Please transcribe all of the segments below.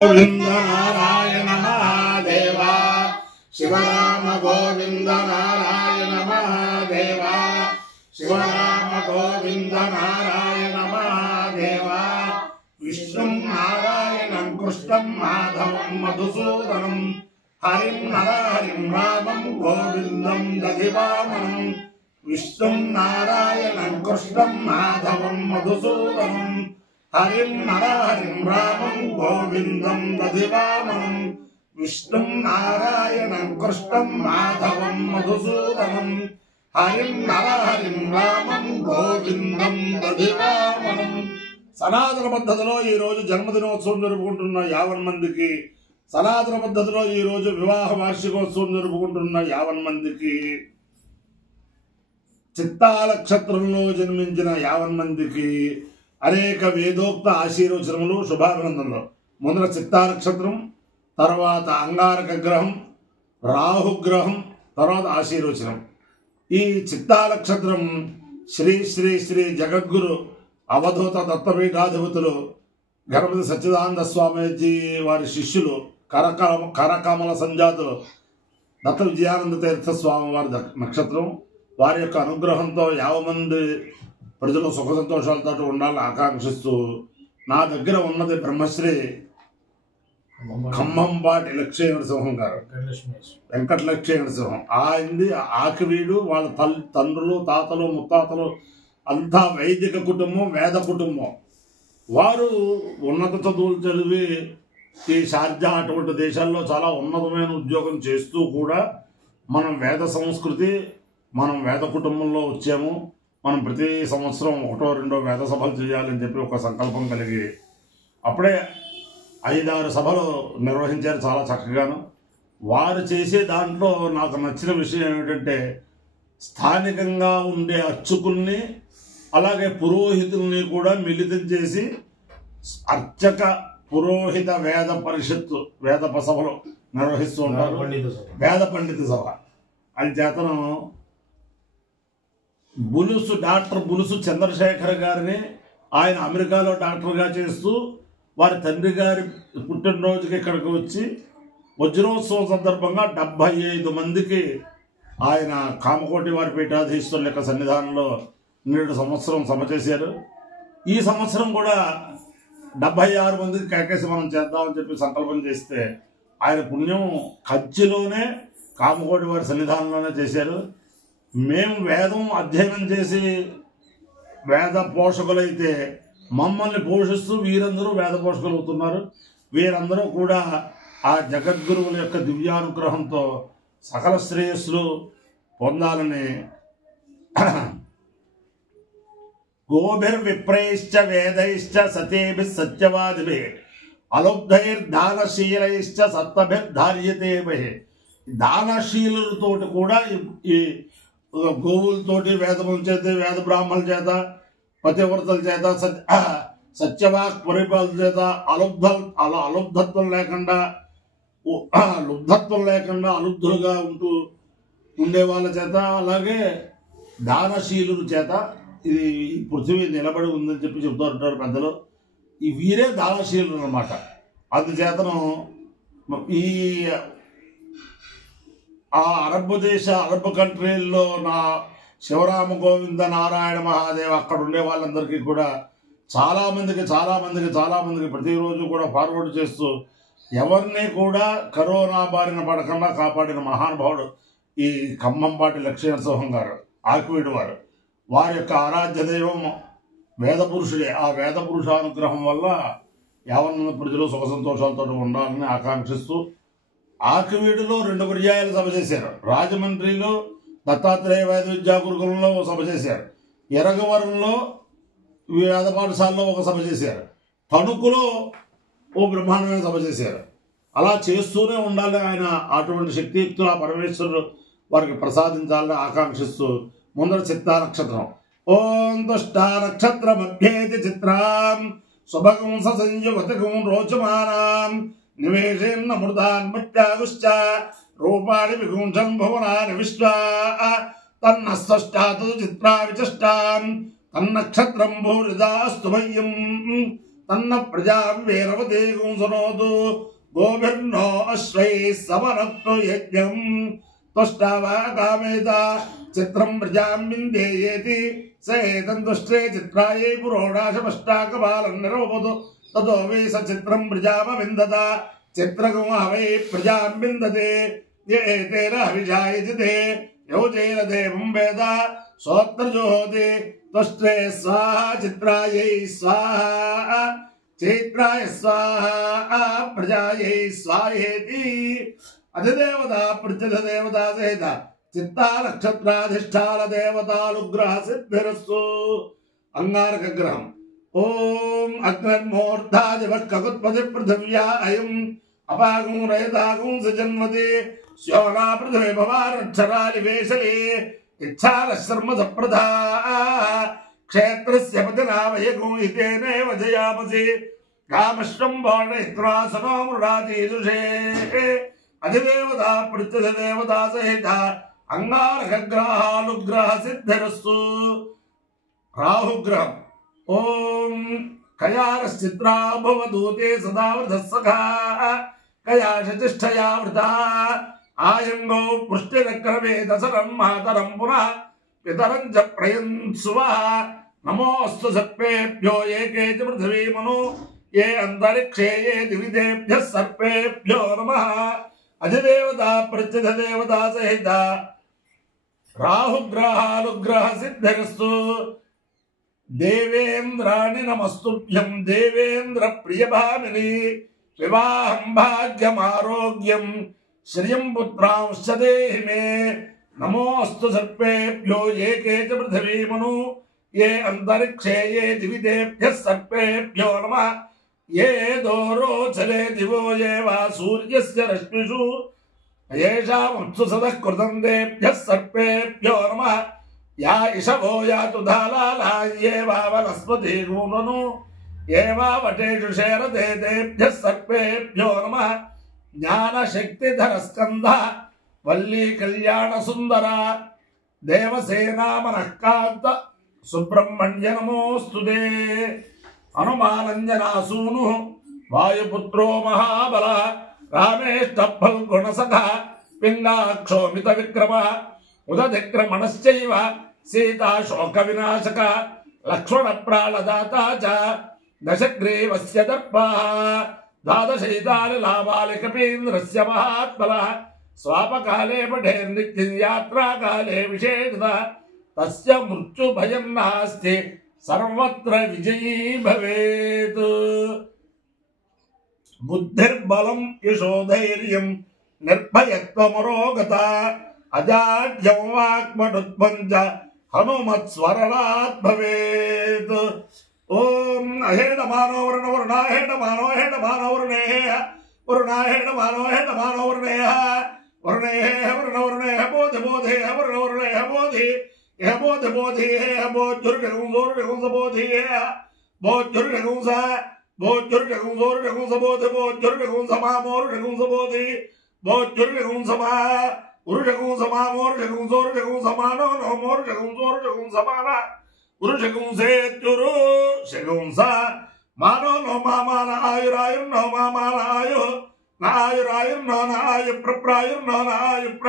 गोविंद नारायण महादेव शिवराम गोविंद नारायण महादेव शिवराम गोविंद नारायण महादेव विष्णु नारायणं कृष्णं माधवं मधुसूदनं हरिं नरहरिं रामं गोविंदं दधिवामनं विष्णु नारायणं कृष्णं माधवं मधुसूदनं हरिं नरहरिं रामं गोविंदं दधिवामनं विष्णु नारायणं कृष्णं माधवं मधुसूदनं हरिं नरहरिं रामं गोविंदं दधिवामनं। సనాతన పద్ధతిలో ఈ రోజు జన్మదినోత్సవం జరుపుకుంటున్న 50 మందికి, సనాతన పద్ధతిలో ఈ రోజు వివాహ వార్షికోత్సవం జరుపుకుంటున్న 50 మందికి, చిత్తా నక్షత్రంలో జన్మించిన 50 మందికి అనేక వేదోక్త ఆశీర్వచనములు, శుభాభినందనలు. మొదట చిత్తా నక్షత్రం, తర్వాత అంగారక గ్రహం, రాహుగ్రహం, తర్వాత ఆశీర్వచనం. ఈ చిత్తా నక్షత్రం శ్రీ శ్రీ శ్రీ జగద్గురు అవధూత దత్తపీఠాధిపతులు గణపతి సచ్చిదానంద స్వామీజీ వారి శిష్యులు కరకమల సంజాతులు దత్త విజయానంద తీర్థ స్వామి వారి నక్షత్రం. వారి యొక్క అనుగ్రహంతో 50 మంది ప్రజలు సుఖ సంతోషాలతో ఉండాలని ఆకాంక్షిస్తూ నా దగ్గర ఉన్నది బ్రహ్మశ్రీ ఖమ్మంపాటి లక్ష్మీ నరసింహం గారు, వెంకటలక్ష్మీ నరసింహం. ఆయనది ఆకివీడు. వాళ్ళ తండ్రులు, తాతలు, ముత్తాతలు అంతా వైదిక కుటుంబం, వేద కుటుంబం. వారు ఉన్నత చదువులు చదివి ఈ షార్జా అటువంటి దేశాల్లో చాలా ఉన్నతమైన ఉద్యోగం చేస్తూ కూడా మనం వేద సంస్కృతి, మనం వేద కుటుంబంలో వచ్చాము, మనం ప్రతి సంవత్సరం 1-2 వేద సభలు చేయాలని చెప్పి ఒక సంకల్పం కలిగి అప్పుడే 5-6 సభలు నిర్వహించారు చాలా చక్కగాను. వారు చేసే దాంట్లో నాకు నచ్చిన విషయం ఏమిటంటే స్థానికంగా ఉండే అర్చకుల్ని అలాగే పురోహితుల్ని కూడా మిళితం చేసి అర్చక పురోహిత వేద పరిషత్తు వేద సభలు నిర్వహిస్తూ ఉంటారు. వేద పండిత సభ అని చేతను డాక్టర్ బులుసు చంద్రశేఖర్ గారిని ఆయన అమెరికాలో డాక్టర్గా చేస్తూ వారి తండ్రి గారి పుట్టినరోజుకి ఇక్కడికి వచ్చి వజ్రోత్సవం సందర్భంగా 75 మందికి ఆయన కామకోటి వారి పీఠాధీశ్వరుల యొక్క సన్నిధానంలో 7 సంవత్సరం సభ చేశారు. ఈ సంవత్సరం కూడా 76 మందికి కేకేసి మనం చేద్దామని చెప్పి సంకల్పం చేస్తే ఆయన పుణ్యం కచ్చిలోనే కామకోటి వారి సన్నిధానంలోనే చేశారు. మేము వేదం అధ్యయనం చేసి వేద పోషకులైతే మమ్మల్ని పోషిస్తూ వీరందరూ వేద పోషకులు అవుతున్నారు. వీరందరూ కూడా ఆ జగద్గురువుల యొక్క దివ్యానుగ్రహంతో సకల శ్రేయస్సులు పొందాలని గోభిర్విప్రైశ్చ వేదైశ్చ సతేభిః సత్యవాదిభిః అలుబ్ధైర్దానశీలైశ్చ సత్తభిర్ధార్యతే మహి. దానశీలులతోటి కూడా ఈ గోవులతోటి, వేదముల చేత, వేద బ్రాహ్మణుల చేత, పతివ్రతల చేత, సత్యవాక్ పరిపాలన చేత అలుబ్ధత్వం లేకుండా అలుబ్ధులుగా ఉండే వాళ్ళ చేత, అలాగే దానశీలుల చేత ఇది పృథివీ నిలబడి ఉందని చెప్పి చెబుతూ ఉంటారు పెద్దలు. ఈ వీరే దానశీలులు అన్నమాట. అందుచేతను ఈ అరబ్ కంట్రీల్లో నా శివరామ గోవింద నారాయణ మహాదేవ అక్కడ ఉండే వాళ్ళందరికీ కూడా చాలామందికి ప్రతిరోజు కూడా ఫార్వర్డ్ చేస్తూ ఎవరిని కూడా కరోనా బారిన పడకుండా కాపాడిన మహానుభావుడు ఈ ఖమ్మంపాటి లక్ష్మీ నరసింహం గారు, ఆకివీడు వారు. వారి యొక్క ఆరాధ్య దైవం వేద పురుషుడే. ఆ వేద పురుషానుగ్రహం వల్ల 50 మంది ప్రజలు సుఖ సంతోషాలతో ఉండాలని ఆకాంక్షిస్తూ ఆకివీడులో 2 పర్యాయాలు సభ చేశారు. రాజమండ్రిలో దత్తాత్రేయ వేద విద్యా గురుకులంలో సభ చేశారు. ఎరగవరంలో వేద పాఠశాలలో ఒక సభ చేశారు. తణుకులో ఓ బ్రహ్మాండమైన సభ చేశారు. అలా చేస్తూనే ఉండాలి. ఆయన అటువంటి శక్తియుక్తులు ఆ పరమేశ్వరుడు వారికి ప్రసాదించాలని ఆకాంక్షిస్తూ ముందర చిత్తా నక్షత్రం. ఓం దుష్టా నక్షత్ర మధ్యేతి చిత్రాం శుభగం సంయుగం రోచమానాం నివేశేన్న మృతాన్ మత్యాగుశ్చ రూపాణి విగుంఠం భువనాని విశ్వా తన్నస్పష్టాతు చిత్రా విచష్టాం తన్నక్షత్రం భూరిదాస్తు మయ్యం తన్న ప్రజాం వీరవతీగుం శృణోతు గోభిర్నో అశ్వైః సమనక్తు యజ్ఞం తుష్టావా కామేత చిత్రం ప్రజాం విందేయేతి సేతం దుష్టే చిత్రాయై పురోడాశమష్టాకపాలం నిరూపతు తతో వై స చిత్రం ప్రజామ విందత చిత్రగం వై ప్రజాం విందతే ఏతేన హవిషాయతి తే యోజేన దేవం వేద సోత్రజోహోతి తుష్టే స్వాహ చిత్రాయై స్వాహ చైత్రాయ స్వాహ ప్రజాయై స్వాహేతి అధిదేవత ప్రత్యధిదేవత సహిత చిత్తా నక్షత్రాధిష్టాన దేవతానుగ్రహ సిద్ధిరస్సు. అంగారక గ్రహం. ఓం అగ్నిర్మూర్ధాదివక్కగుత్పతి పృథివ్యా అయం అపాగం రయతాగం సజన్మతి శ్యోనా పృథివీ భవానక్షరాలి వేషలే ఇచ్ఛాలశర్మ సప్రధా క్షేత్రస్య పతినావయగం హితేనేవ జయామసి కామశ్వం బాణయిత్రాసనో మృడాతీజుషే. అధిదేవత ప్రత్యధిదేవత సహిత అంగారక గ్రహానుగ్రహ సిద్ధిరస్సు. రాహుగ్రహం. ఓం కయారశ్చిత్రా భవదూతే సదా వృధః సఖా కయాశతిష్ఠయా వృతా ఆయంగో పుష్టిరక్రమే దశరం మాతరం పునః పితరం చ ప్రయంసువః నమోస్తు సర్పేభ్యో ఏకే చ పృథివీమను ఏ అంతరిక్షే ఏ దివిదేభ్యః సర్పేభ్యో నమః. అధిదేవత ప్రత్యధిదేవత సహిత రాహుగ్రహానుగ్రహ సిద్ధిరస్సు. దేవేంద్రాణి నమస్తుభ్యం దేవేంద్ర ప్రియభామిని వివాహం భాగ్యమారోగ్యం శ్రియం పుత్రాంశ్చ దేహి మే. నమోస్తు సర్పేభ్యో ఏకే చ పృథివీమను ఏ అంతరిక్షే ఏ దివిదేభ్యః సర్పేభ్యో నమః. ఏ దోరోచలే దివో ఏ వా సూర్యస్య రశ్మిషు ఏషామప్సు సదః కృతం దేభ్యః సర్పేభ్యో నమః. యా ఇషవో యాతు ధాలాలా ఏ వా వనస్పతి నూనను ఏ వా వటేషు శేరతే తేభ్యః సర్పేభ్యో నమః. జ్ఞానశక్తిధర స్కంద వల్లీ కళ్యాణ సుందర దేవసేనామనఃకాంత సుబ్రహ్మణ్య నమోస్తుతే. హనుమానంజనాసూను వాయుపుత్రో మహాబల రామేష్టఫల్గుణసఖ పింగాక్షోమిత విక్రమ ఉదధిక్రమణశ్చైవ సీతా శోక వినాశక లక్ష్మణ ప్రాణదాత చ దశగ్రీవస్య దర్పః ద్వాదశైతాని లాభాలి కపీంద్రస్య మహాత్మనః స్వాపకాలే పఠేర్నిత్యం యాత్రాకాలే విశేషతః తస్య మృత్యుభయం నాస్తి సర్వత్ర విజయీ భవేత్. బుద్ధిర్బలం యశోధైర్యం నిర్భయత్వమరోగత అజాడ్యం వాక్మనుత్వం చ హనుమత్స్మరణాత్ భవేత్. ఓం అహేడమానో వరుణ వరుణాహేడమానో హేడమానో వరుణేహ వరుణాహేడమానో హేడమానో వరుణేహ వరుణేహ వరుణ వరుణేహ బోధి బోధేహ వరుణ వరుణేహ బోధి యహ బోధి బోధి హేహ బోధుర్గం జోరుగం బోధి హేహ బోధుర్గం స బోధుర్గం జోరుగం బోధి బోధుర్గం సమామోరుగం బోధి బోధుర్గం సమా ఉరుషగం సమామోరుషగం జోరుగం సమానో నోమోరుషగం జోరుగం సమాన ఉరుషగం సేత్యురు షగం స మానో నో మామాన ఆయురాయుర్ నో మామాన ఆయు నాయురాయుర్ నో నాయు ప్రప్రాయుర్ నో నాయు ప్ర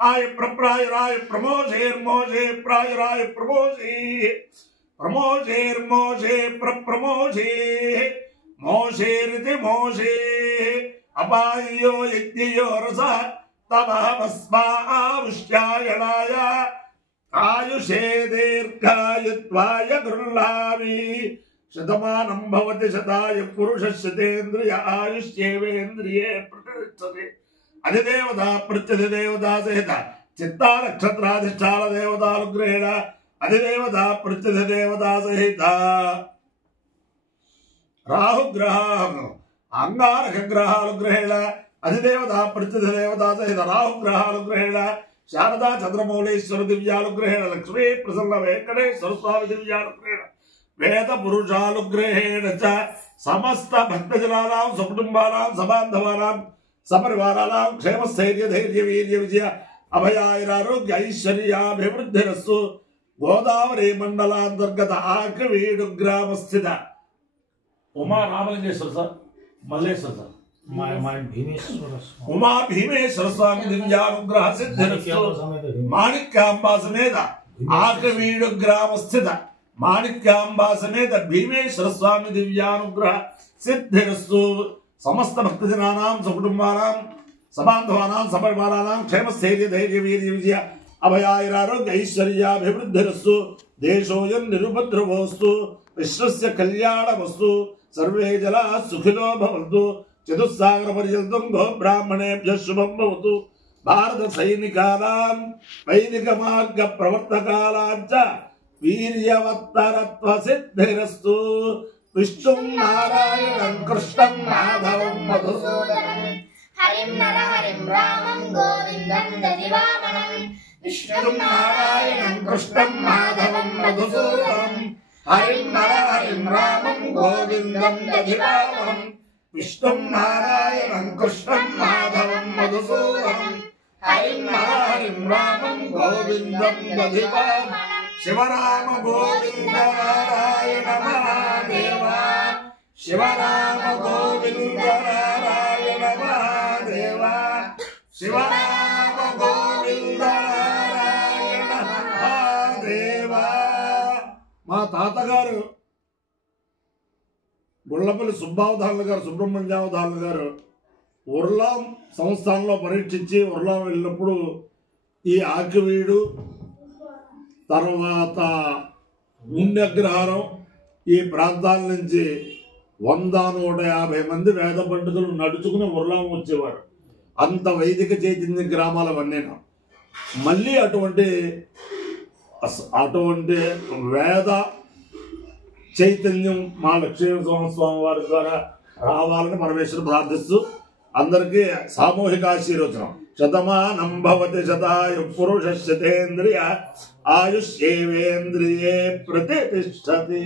ఆయ ప్రప్రాయురాయ ప్రమోషేర్మోషే ప్రాయురాయ ప్రమోషే ప్రమోషేర్మోషే ప్రమోషే మోషేరితి మోషే అపాయో యజ్ఞయో రస తమహమస్మావుష్యాయణాయ ఆయుషే దీర్ఘాయుత్వాయ గృహ్ణామి శతమానం భవతి శతాయ పురుషశతేంద్రియ ఆయుష్యేవేంద్రియే ప్రతిష్టతి. అధిదేవత ప్రత్యధిదేవత సహిత చిత్తా నక్షత్రాధిష్టాన దేవతానుగ్రహేణ అధిదేవత ప్రత్యధిదేవత సహిత రాహుగ్రహం అంగారక గ్రహానుగ్రహేణ అధిదేవత ప్రత్యధిదేవత సహిత రాహుగ్రహానుగ్రహేణ శారదా చంద్రమౌళీశ్వర దివ్యానుగ్రహేణ లక్ష్మీ ప్రసన్న వెంకటేశ్వర స్వామి దివ్యానుగ్రహేణ వేద పురుషానుగ్రహేణ చ సమస్త భక్తజనానాం సకుటుంబానాం సబాంధవానాం సపరివారానాం క్షేమస్థైర్య ధైర్య వీర్య విజయ అభయాయురారోగ్య ఐశ్వర్యాభివృద్ధిరస్సు. గోదావరి మండలాంతర్గత ఆకవీడు గ్రామస్థిత ఉమా రామలింగేశ్వర సార్, మల్లేశ్వర సార్, ఉమా భీమేశ్వర స్వామి దివ్యానుగ్రహ సిద్ధిరస్తు. మాణిక్యాంబా సమేత ఆకవీడు గ్రామ స్థిత మాణిక్యాంబా సమేత భీమేశ్వర స్వామి దివ్యానుగ్రహ సిద్ధిరస్తు. సమస్త భక్తజనానాం సకుటుంబానాం సబాంధవానాం సపరివారానాం క్షేమస్థైర్య ధైర్య వీర్య విజయ అభయాయురారోగ్య ఐశ్వర్యాభివృద్ధిరస్తు. దేశోయం నిరుపద్రవోస్తు. విశ్వస్య కళ్యాణమస్తు. సర్వే జలా సుఖినో భవంతు. చతుస్సాగర పర్యంతం గో బ్రాహ్మణేభ్య శుభం భవతు. భారత సైనికానాం వైదిక మార్గ ప్రవర్తకాలాంచ వీర్యవత్తరత్వ సిద్ధిరస్తు. విష్ణుం నారాయణం కృష్ణం మాధవం మధుసూదనం హరిం నరహరిం రామం గోవిందం దదివామనం. విష్ణుం నారాయణం కృష్ణం మాధవం మధుసూదనం హరిం నరహరిం రామం గోవిందం దదివామనం. విష్ణుం నారాయణం కృష్ణం మాధవం మధుసూదనం హరిం నరహరిం రామం గోవిందం దదివామనం. శివరామ గోవింద నారాయణ మహాదేవ. శివరామ గోవింద నారాయణ మహాదేవ. శివరామ గోవింద నారాయణ మహాదేవ. మా తాతగారు గుళ్ళపల్లి సుబ్బావధానులు గారు, సుబ్రహ్మణ్యావధానులు గారు ఉర్లాం సంస్థానంలో పరీక్షించి ఉర్లాం వెళ్ళినప్పుడు ఈ ఆకివీడు తర్వాత పుణ్యగ్రహారం ఈ ప్రాంతాల నుంచి 100-150 మంది వేద పండితులు నడుచుకుని ఉర్లాం వచ్చేవారు. అంత వైదిక చైతన్య గ్రామాలవన్నీ. మళ్ళీ అటువంటి వేద చైతన్యం మా లక్ష్మీనరసింహస్వామి వారి ద్వారా రావాలని పరమేశ్వరు ప్రార్థిస్తూ అందరికీ సామూహిక ఆశీర్వచనం. శతమానం భవతి శతాయు పురుష శతేంద్రియ ఆయుష్యేవేంద్రియే ప్రతిష్టతి.